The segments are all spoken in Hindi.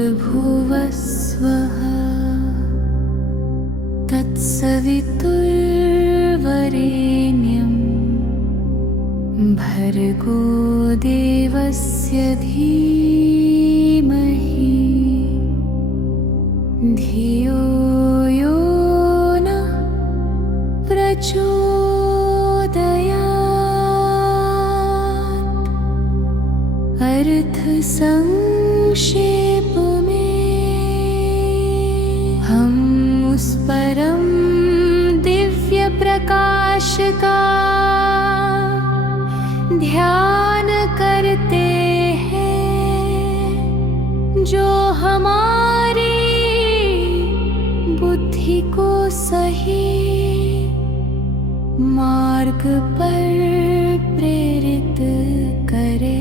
भूर्भुवस्वः तत्सवितुर्वरेण्यं भर्गो देवस्य धीमहि धियो यो नः प्रचोदयात्। अर्थसंक्षेप में हम उस परम दिव्य प्रकाश का ध्यान करते हैं जो हमारी बुद्धि को सही मार्ग पर प्रेरित करे।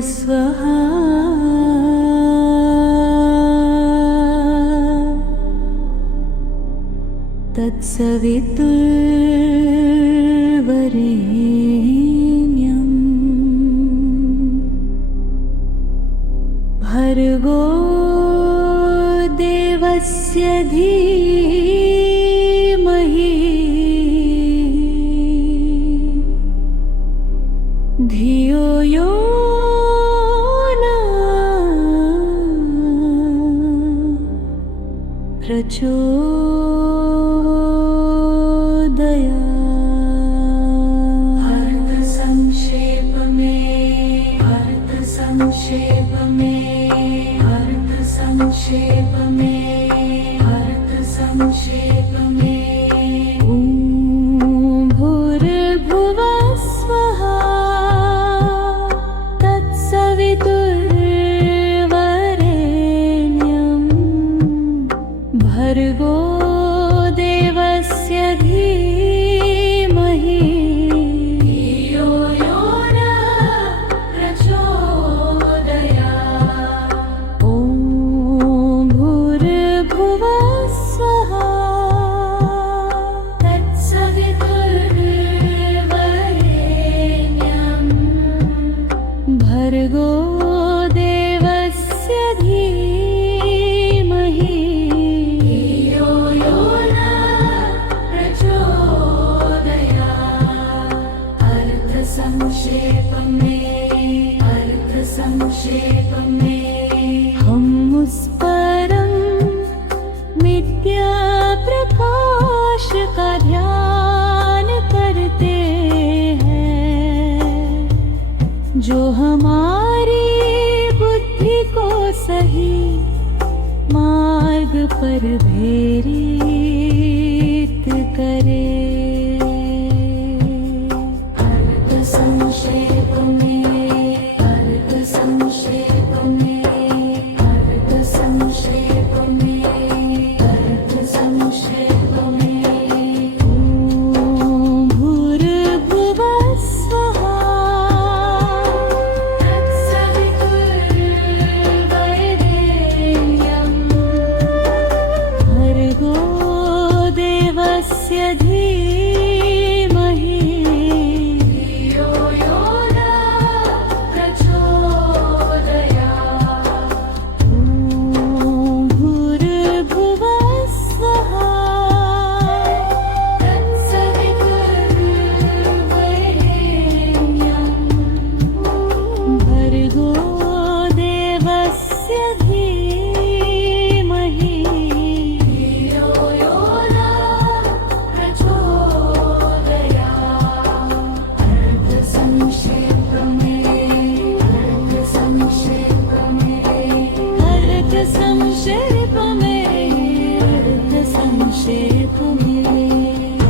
स्वः तत्सवितुर्वरेण्यं भर्गो देवस्य धीमहि धियो यो प्रचोदयात्। अर्थसंक्षेप में अर्थसंक्षेप में अर्थसंक्षेप में अर्थसंक्षेप में ॐ भूर्भुवः स्वः तत्सवितुर्वरेण्यं जो हमारी बुद्धि को सही मार्ग पर प्रेरित करे। अर्थ संक्षेप में, अर्थ संक्षेप में, अर्थ संक्षेप में, अर्थ संक्षेप में। ॐ भूर्भुवः स्वः तत्सवितुर्वरेण्यं भर्गो देवस्य धीमहि धियो यो न प्रचोदयात्। ॐ भूर्भुवः स्वः तत्सवितुर्वरेण्यं भर्गो देवस्य धीमहि धियो यो न प्रचोदयात्। अर्थ संक्षेप में, अर्थ संक्षेप में, अर्थ संक्षेप में, अर्थ संक्षेप में।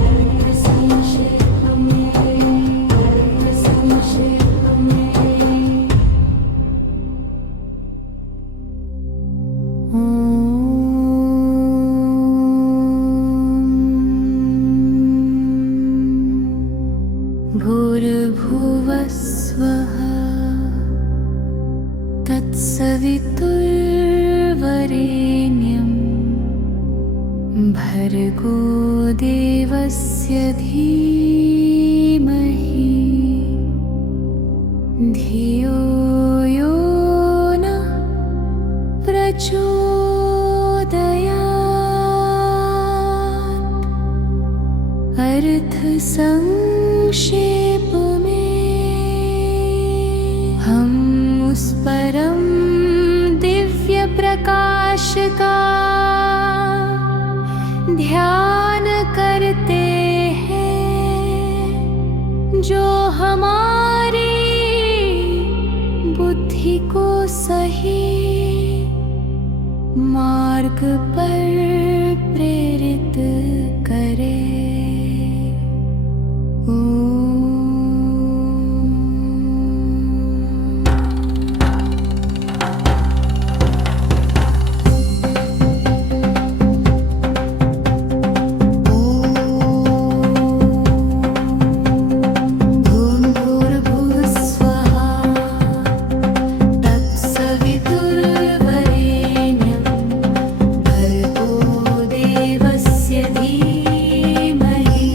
अर्थ संक्षेप में, अर्थ संक्षेप में। भूर्भुवः स्वः तत्सवितुर्वरेण्यं भर्गो देवस्य धीमहि धियो यो न प्रचोदयात्। अर्थ संक्षेप में हम उस परम दिव्य प्रकाश का ध्यान करते हैं जो हमारी बुद्धि को सही मार्ग पर प्रेरित करे। भूर्भुवः स्वः तत्सवितुर्वरेण्यं भर्गो देवस्य धीमहि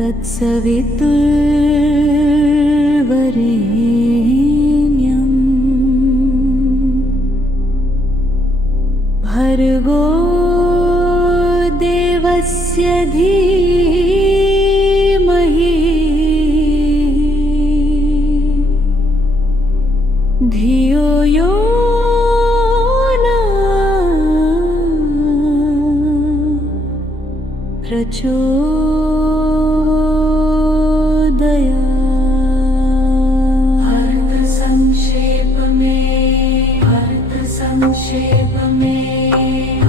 तत्सवितुर्वरेण्यं भर्गो देवस्य धीमहि धियो यो नः प्रचोदयात्। संक्षेप में अर्थ संक्षेप में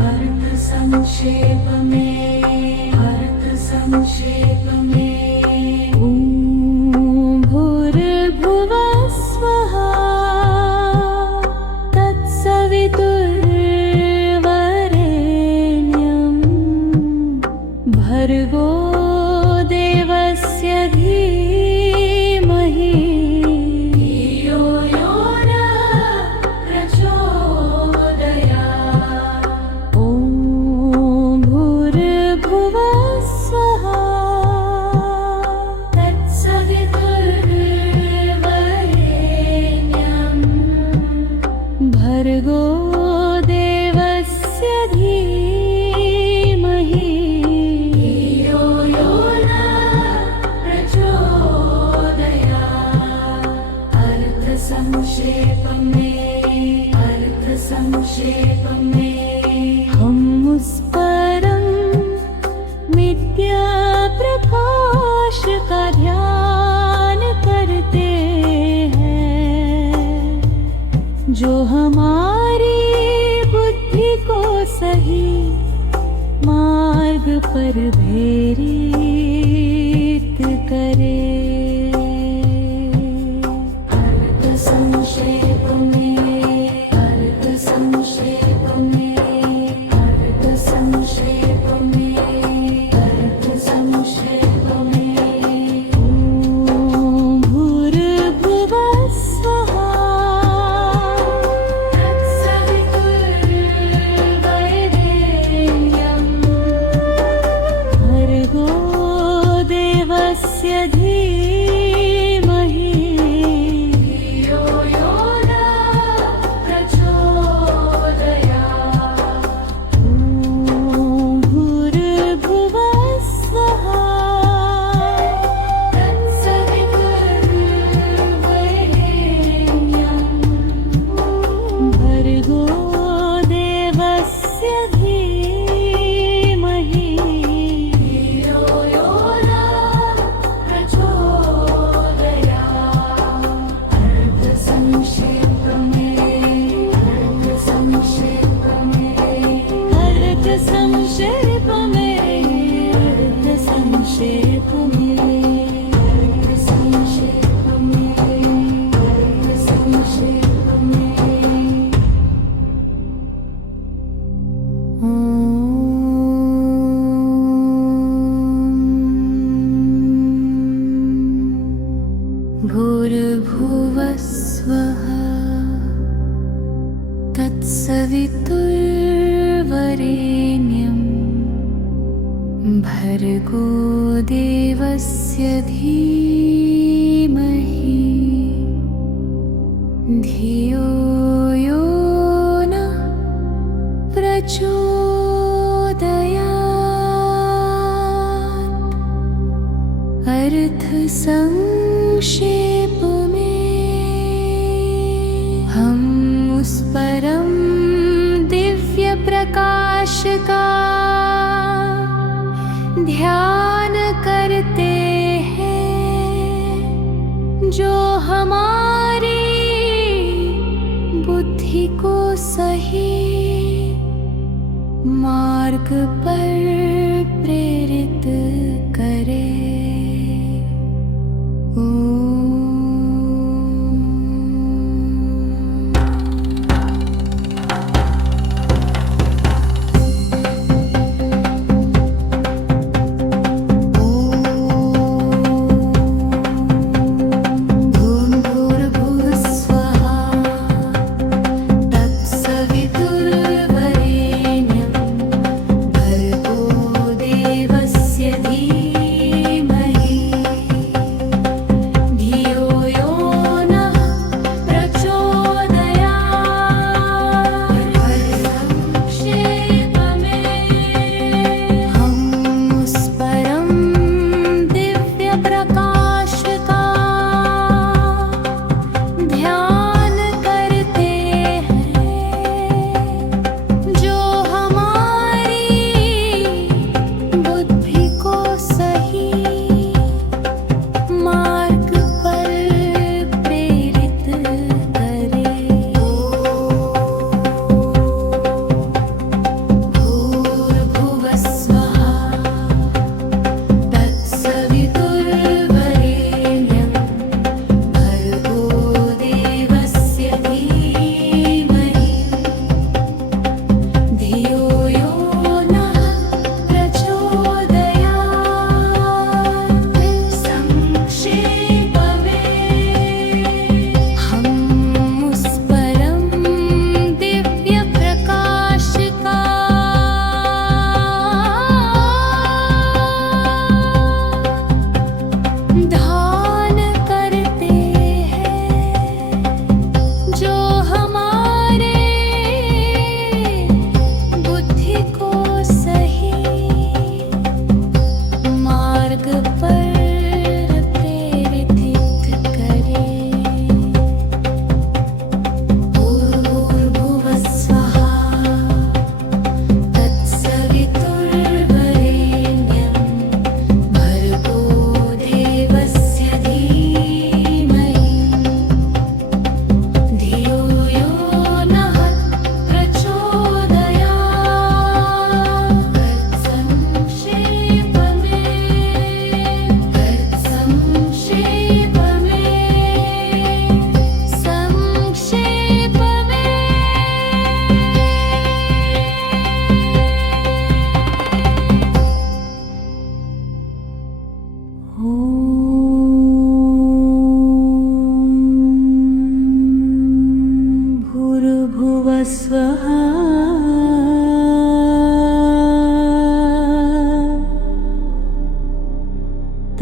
अर्थ संक्षेप में अर्थ संक्षेप में ॐ भूर्भुवः स्वः तत्सवितुर्वरेण्यं भर्गो देवस्य धीमहि धियो यो नः प्रचोदयात्। ॐ भूर्भुवः स्वः तत्सवितुर्वरेण्यं भर्गो देवस्य धीमहि धियो यो नः प्रचोदयात्। अर्थ संक्षेप में हम उस परम विद्या प्रकाश का ध्यान करते हैं जो हमारी बुद्धि को सही मार्ग पर प्रेरित करे। अर्थ संक्षेप में अर्थ संक्षेप में अर्थ संक्षेप में अर्थ संक्षेप में ॐ भूर्भुवः स्वः तत्सवितुर्वरेण्यं भर्गो देवस्य धीमहि धियो यो नः प्रचोदयात्। ॐ भूर्भुवः स्वः तत्सवितुर्वरेण्यं भर्गो देवस्य धीमहि धियो यो नः प्रचोदयात्। अर्थ संक्षेप में अर्थ संक्षेप में अर्थ संक्षेप में अर्थ संक्षेप में अर्थ संक्षेप में अर्थ संक्षेप में भूर्भुवः स्वः तत्सवितुर्वरेण्यं भर्गो देवस्य धीमहि धियो यो नः प्रचोदयात्। अर्थ संक्षेप में हम उस परम दिव्य प्रकाश का ध्यान करते हैं जो हमारी बुद्धि को सही मार्ग पर प्रेरित करे। भूर्भुवः स्वः तत्सवितुर्वरेण्यं भर्गो देवस्य धीमहि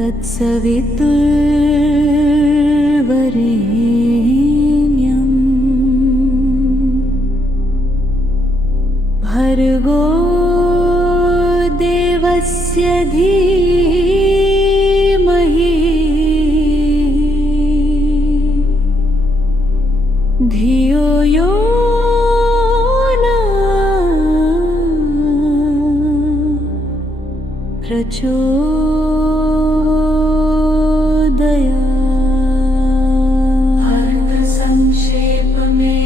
तत्सवितुर्वरेण्यं भर्गो देवस्य धीमहि धियो यो नः प्रचोदयात्। संक्षेप में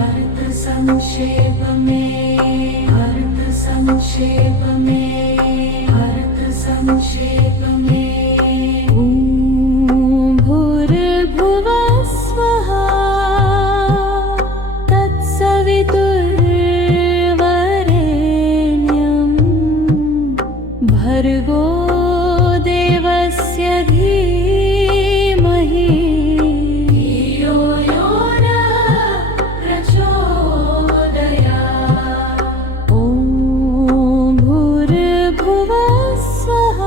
अर्थ संक्षेप में अर्थ संक्षेप में अर्थ संक्षेप में ॐ भूर्भुवः स्वः तत्सवितुर्वरेण्यं भर्गो देवस्य धीमहि धियो यो नः प्रचोदयात्। ॐ भूर्भुवः स्वः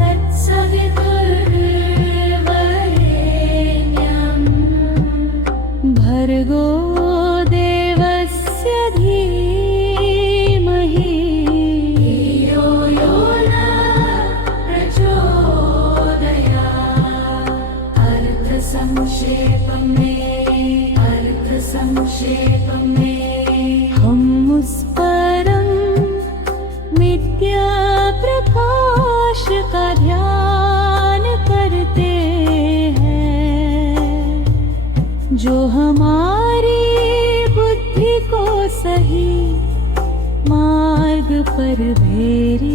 तत्सवितुर्वरेण्यं भर्गो देवस्य धीमहि धियो यो नः प्रचोदयात्। अर्थ संक्षेप में अर्थ संक्षेप में हम उस परम मिथ्या प्रकाश का ध्यान करते हैं जो हमारी बुद्धि को सही मार्ग पर भेरी